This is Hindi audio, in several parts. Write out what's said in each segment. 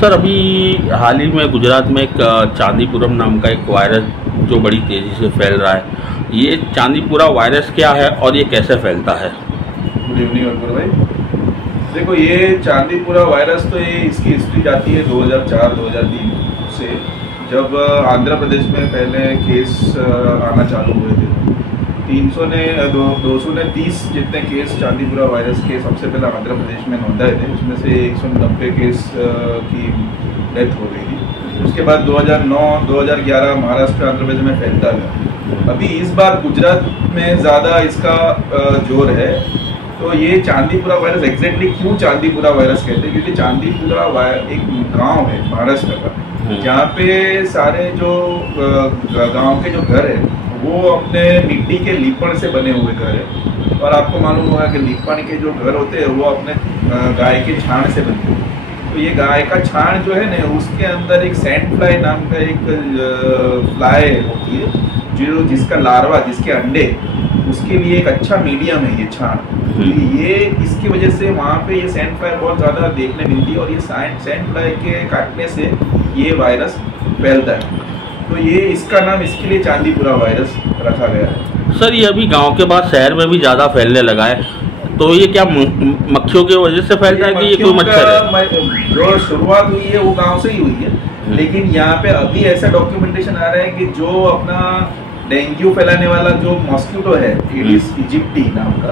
सर अभी हाल ही में गुजरात में एक चांदीपुरम नाम का एक वायरस जो बड़ी तेज़ी से फैल रहा है, ये चांदीपुरा वायरस क्या है और ये कैसे फैलता है? गुड इवनिंग अकबर भाई। देखो, ये चांदीपुरा वायरस तो ये इसकी हिस्ट्री जाती है 2004-2003 से, जब आंध्र प्रदेश में पहले केस आना चालू हुए थे। 230 जितने केस चांदीपुरा वायरस के सबसे पहले आंध्र प्रदेश में नोंधाए थे, उसमें से 190 केस की डेथ हो गई थी। उसके बाद 2009-2011 महाराष्ट्र आंध्र प्रदेश में फैलता गया। अभी इस बार गुजरात में ज़्यादा इसका जोर है। तो ये चांदीपुरा वायरस एग्जैक्टली क्यों चांदीपुरा वायरस कहते हैं, क्योंकि चांदीपुरा एक गांव है महाराष्ट्र का, जहाँ पे सारे जो गांव के जो घर है वो अपने मिट्टी के लीपण से बने हुए घर है। और आपको मालूम होगा कि लीपण के जो घर होते हैं वो अपने गाय के छाण से बनते हैं। तो ये गाय का छाण जो है ना, उसके अंदर एक सैंड फ्लाई नाम का एक फ्लाई होती है, जिसका लार्वा, जिसके अंडे, उसके लिए एक अच्छा मीडियम है ये छाण। ये इसकी वजह से वहाँ पे ये सैंड फ्लाई बहुत ज़्यादा देखने मिलती है, और ये सैंड फ्लाई के काटने से ये वायरस फैलता है। तो ये इसका नाम इसके लिए चांदीपुरा वायरस रखा गया है। सर ये अभी गांव के बाद शहर में भी ज़्यादा फैलने लगा है, तो ये क्या मक्खियों की वजह से फैलता है कि ये कोई मच्छर है? जो शुरुआत हुई है वो गांव से ही हुई है, लेकिन यहाँ पे अभी ऐसा डॉक्यूमेंटेशन आ रहा है कि जो अपना डेंगू फैलाने वाला जो मॉस्किटो है, एडिस इजिप्टी नाम का,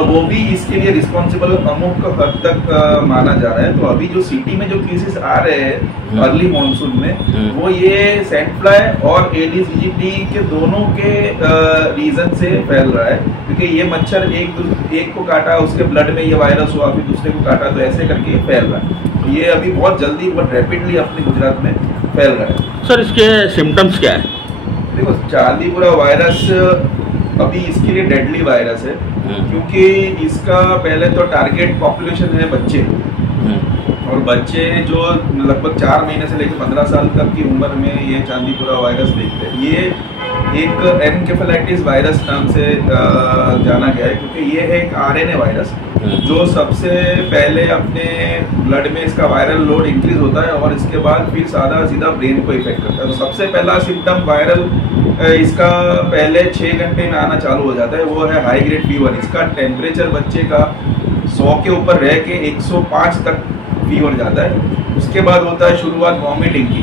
वो भी इसके लिए रिस्पॉन्सिबल अमुक हद तक माना जा रहा है। तो अभी जो सिटी में जो केसेस आ रहे हैं अर्ली मॉनसून में, वो ये सैंड फ्लाई और एडिस इजिप्टी के दोनों के रीजन से फैल रहा है, क्योंकि ये मच्छर एक को काटा, उसके ब्लड में ये वायरस हुआ, फिर दूसरे को काटा, तो ऐसे करके ये फैल रहा है। ये अभी बहुत जल्दी, बहुत रैपिडली अपने गुजरात में फैल रहा है। सर इसके सिम्टम्स क्या है? देखो, चांदीपुरा वायरस अभी इसके लिए डेडली वायरस है, क्योंकि इसका पहले तो टारगेट पॉपुलेशन है बच्चे, और बच्चे जो लगभग 4 महीने से लेकर 15 साल तक की उम्र में ये चांदीपुरा वायरस देखते हैं। ये एक एनकेफेलाइटिस वायरस नाम से जाना गया है, क्योंकि ये है एक आरएनए वायरस जो सबसे पहले अपने ब्लड में इसका वायरल लोड इंक्रीज होता है, और इसके बाद फिर सीधा ब्रेन को इफेक्ट करता है। तो सबसे पहला सिम्टम वायरल इसका पहले 6 घंटे में आना चालू हो जाता है, वो है हाई ग्रेड फीवर। इसका टेम्परेचर बच्चे का 100 के ऊपर रह के 105 तक फीवर जाता है। उसके बाद होता है शुरुआत वॉमिटिंग की।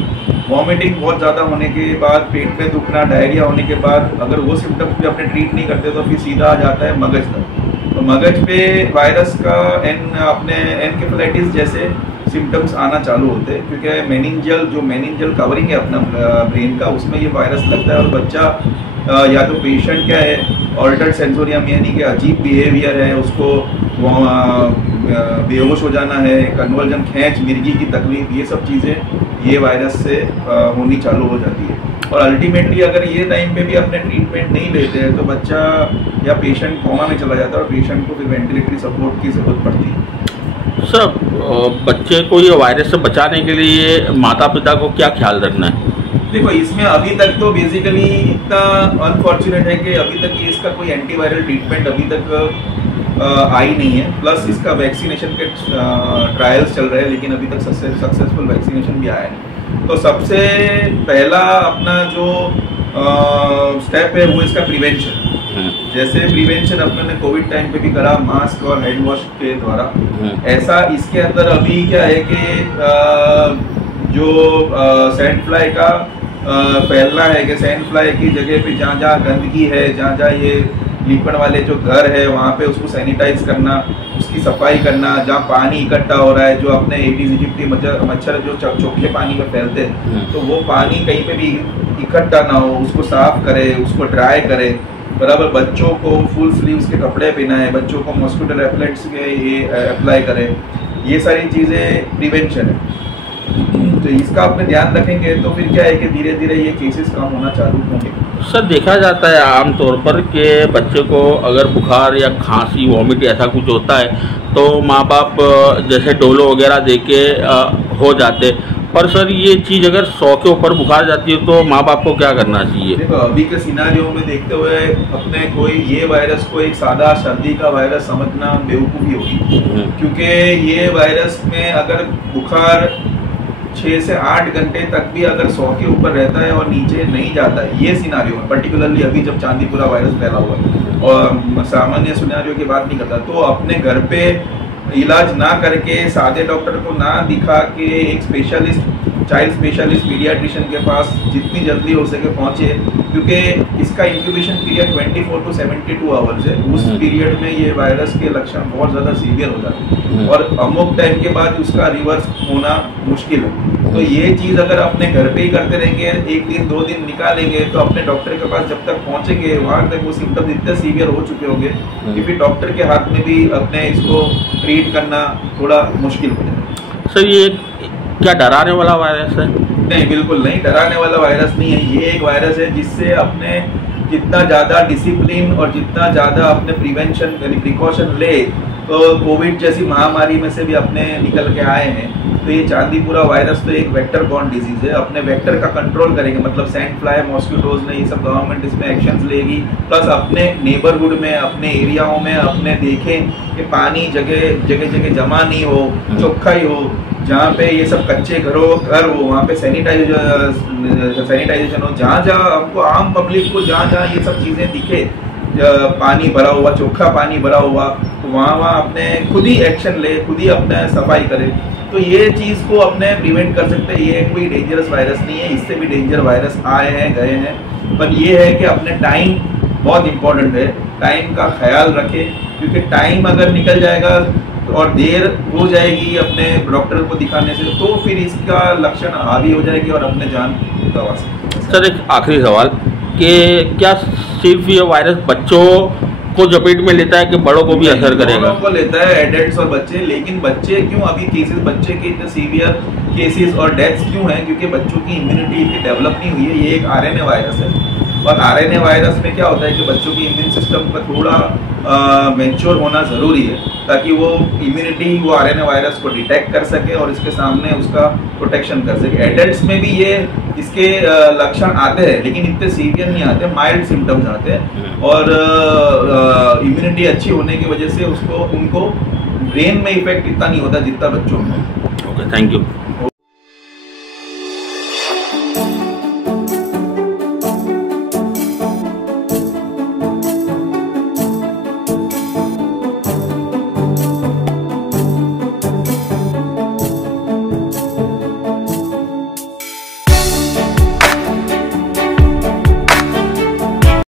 वॉमिटिंग बहुत ज़्यादा होने के बाद, पेट में दुखना, डायरिया होने के बाद, अगर वो सिम्टम्स भी अपने ट्रीट नहीं करते तो फिर सीधा आ जाता है मगज तक। तो मगज पे वायरस का अपने एनकेफेलाइटिस जैसे सिम्टम्स आना चालू होते हैं, क्योंकि मेनिंजियल कवरिंग है अपना ब्रेन का, उसमें ये वायरस लगता है। और बच्चा या तो पेशेंट क्या है, ऑल्टर्ड सेंसोरियम यानी कि अजीब बिहेवियर है, उसको बेहोश हो जाना है, कन्वर्जन, खींच, मिर्गी की तकलीफ, ये सब चीज़ें ये वायरस से होनी चालू हो जाती है। और अल्टीमेटली अगर ये टाइम पे भी अपने ट्रीटमेंट नहीं लेते हैं तो बच्चा या पेशेंट कोमा में चला जाता है, और पेशेंट को फिर वेंटिलेटरी सपोर्ट की ज़रूरत पड़ती है। सर बच्चे को ये वायरस से बचाने के लिए माता पिता को क्या ख्याल रखना है? देखो, इसमें अभी तक तो बेसिकली इतना अनफॉर्चुनेट है कि अभी तक इसका कोई एंटीवायरल ट्रीटमेंट अभी तक आई नहीं है। प्लस इसका वैक्सीनेशन के ट्रायल्स चल रहे हैं, लेकिन अभी तक सक्सेसफुल वैक्सीनेशन भी आया है। तो सबसे पहला अपना जो स्टेप है वो इसका प्रिवेंशन। जैसे प्रिवेंशन अपने ने कोविड टाइम पे भी करा, मास्क और हैंड वॉश के द्वारा, ऐसा इसके अंदर अभी क्या है कि जो सैंड फ्लाई का फैलना है, कि सैंड फ्लाई की जगह पे जहाँ जहाँ गंदगी है, जहाँ जहाँ ये लीपण वाले जो घर है वहाँ पे उसको सैनिटाइज करना, उसकी सफाई करना। जहाँ पानी इकट्ठा हो रहा है, जो अपने एडिस इजिप्टी मच्छर जो चोखे पानी में फैलते हैं, तो वो पानी कहीं पे भी इकट्ठा ना हो, उसको साफ करे, उसको ड्राई करे बराबर। बच्चों को फुल स्लीव्स के कपड़े पहनाए, बच्चों को मॉस्किटो रेपेलेंट्स के ये अप्लाई करें। ये सारी चीज़ें प्रिवेंशन है। तो इसका अपने ध्यान रखेंगे तो फिर क्या है कि धीरे धीरे ये केसेस कम होना चालू होंगे। सर देखा जाता है आमतौर पर कि बच्चे को अगर बुखार या खांसी, वॉमिट ऐसा कुछ होता है तो माँ बाप जैसे डोलो वगैरह दे के हो जाते, पर सर ये चीज़ अगर 100 के ऊपर बुखार जाती है तो माँ बाप को क्या करना चाहिए? देखो अभी के सिनारियो में देखते हुए अपने कोई ये वायरस को एक सादा सर्दी का वायरस समझना बेवकूफ़ी होगी, क्योंकि ये वायरस में अगर बुखार 6 से 8 घंटे तक भी अगर 100 के ऊपर रहता है और नीचे नहीं जाता है, ये सिनारियो में पर्टिकुलरली अभी जब चांदीपुरा वायरस फैला हुआ है और सामान्य सिनारियो की बात नहीं करता, तो अपने घर पे इलाज ना करके सादे डॉक्टर को ना दिखा के एक स्पेशलिस्ट चाइल्ड स्पेशलिस्ट पीडियाट्रिशियन के पास जितनी जल्दी हो सके पहुंचे, क्योंकि इसका इंक्यूबेशन पीरियड 24 to 72 आवर्स है। उस पीरियड में ये वायरस के लक्षण बहुत ज़्यादा सीवियर हो जाते हैं और अमुक टाइम के बाद उसका रिवर्स होना मुश्किल है। तो ये चीज़ अगर अपने घर पे ही करते रहेंगे, 1 दिन 2 दिन निकालेंगे, तो अपने डॉक्टर के पास जब तक पहुंचेंगे वहाँ तक वो सिम्टम्स इतने सीवियर हो चुके होंगे कि फिर डॉक्टर के हाथ में भी अपने इसको ट्रीट करना थोड़ा मुश्किल हो जाएगा। सर ये क्या डराने वाला वायरस है? नहीं, बिल्कुल नहीं, डराने वाला वायरस नहीं है। ये एक वायरस है जिससे अपने जितना ज़्यादा डिसिप्लिन और जितना ज़्यादा अपने प्रिवेंशन यानी प्रिकॉशन ले, तो कोविड जैसी महामारी में से भी अपने निकल के आए हैं। तो ये चांदीपुरा वायरस तो एक वेक्टर बॉर्न डिजीज है। अपने वेक्टर का कंट्रोल करेंगे, मतलब सैंड फ्लाई, मॉस्किटोज ने, ये सब गवर्नमेंट इसमें एक्शंस लेगी। प्लस अपने नेबरहुड में, अपने एरियाओं में अपने देखें कि पानी जगह जमा नहीं हो, चोखा ही हो। जहाँ पे ये सब कच्चे घर हो वहाँ पे सैनिटाइजेशन हो। जहाँ हमको आम पब्लिक को जहाँ ये सब चीज़ें दिखे, पानी भरा हुआ, चोखा पानी भरा हुआ, तो वहाँ अपने खुद ही एक्शन ले, खुद ही अपने सफाई करे। तो ये चीज़ को अपने प्रिवेंट कर सकते हैं। ये कोई डेंजरस वायरस नहीं है, इससे भी डेंजर वायरस आए हैं गए हैं। पर ये है कि अपने टाइम बहुत इम्पोर्टेंट है, टाइम का ख्याल रखें, क्योंकि टाइम अगर निकल जाएगा और देर हो जाएगी अपने डॉक्टर को दिखाने से, तो फिर इसका लक्षण हावी हो जाएगी और अपने जान गंवा सकते हैं। सर एक आखिरी सवाल कि क्या सिर्फ ये वायरस बच्चों को जपेट में लेता है कि बड़ों को भी असर करेगा? बड़ों को लेता है, एडल्ट्स और बच्चे। लेकिन बच्चे क्यों अभी केसेस, बच्चे के इतने सीवियर केसेस और डेथ्स क्यों हैं? क्योंकि बच्चों की इम्यूनिटी इतनी डेवलप नहीं हुई है। ये एक आरएनए वायरस है और आरएनए वायरस में क्या होता है कि बच्चों की इम्यून सिस्टम का थोड़ा मैच्योर होना ज़रूरी है, ताकि वो इम्यूनिटी वो आरएनए वायरस को डिटेक्ट कर सके और इसके सामने उसका प्रोटेक्शन कर सके। एडल्ट्स में भी ये इसके लक्षण आते हैं, लेकिन इतने सीवियर नहीं आते, माइल्ड सिम्टम्स आते हैं और इम्यूनिटी अच्छी होने की वजह से उनको ब्रेन में इफेक्ट इतना नहीं होता जितना बच्चों में। Okay, thank you.